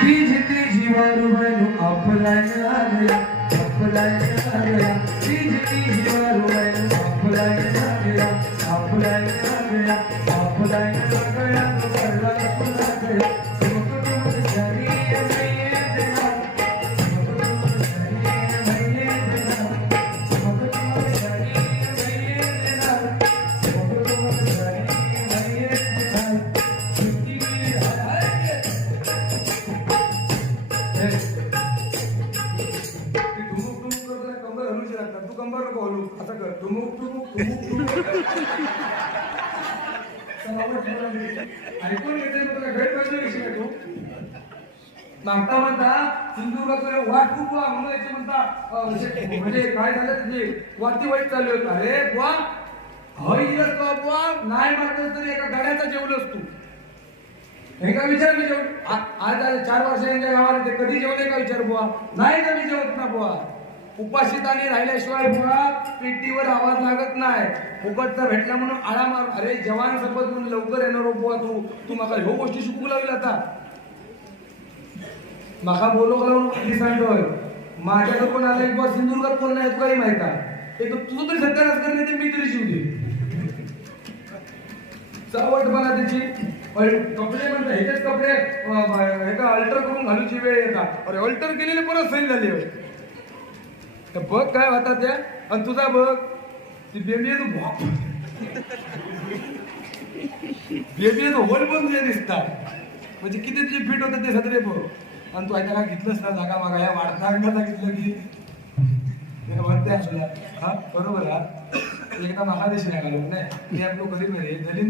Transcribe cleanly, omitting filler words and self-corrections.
तीजी वारुवनु apply आगया तीजी वारुवनु apply आगया तो पडला पुन्हा गया तू कंबर नको हलू असं कर ठुमुक ऐकून घेते तुला गैरफायदा विषय तू म्हणता सिंधुदुर्गाचं वाट खूप म्हणून याचे म्हणता म्हणजे काय झालं त्याची वाटी वाईट चालू होत अरे बुवा हयस बुवा नाही मारलं तरी एका गाड्याचा जेवलोस तू हे का विचार मी जेवण आज आले 4 वर्ष यांच्या गावाला ते कधी जेवले का विचार बुवा नाही का मी जेवत ना बुवा उपाशीत आणि राहिल्याशिवाय बुवा पेटीवर आवाज लागत नाही फुकटचा भेटला म्हणून आळा मार अरे जवान शपथ म्हणून लवकर येणार बुवा तू माका ह्यो गोष्टी शिकू लागली आता माका बोलो लावून सांगतोय माझ्याकडे कोण आलं बुवा सिंधुदुर्गात कोण नाही तुलाही माहित आहे एक तुझं तरी सत्यानाश करणे ते मी तरी शिवते चावट बना त्याची कपडे म्हणतात ह्याचेच कपडे एका अल्टर करून घालूची वेळ येतात अरे अल्टर केलेले परत सैल झाले बघ काय होता त्या आणि तुझा बघ ती बेबी बेबी होल पण तुझ्या दिसतात म्हणजे किती तुझे फिट होतं ते सगळे बघ आणि तू ऐका घेतलंस ना जागा मागा या वाढता सांगितलं की म्हणते आपल्याला हा बरोबर हा एकदा महादेश नाही घालत नाही मी आपलं गरीब आहे दलित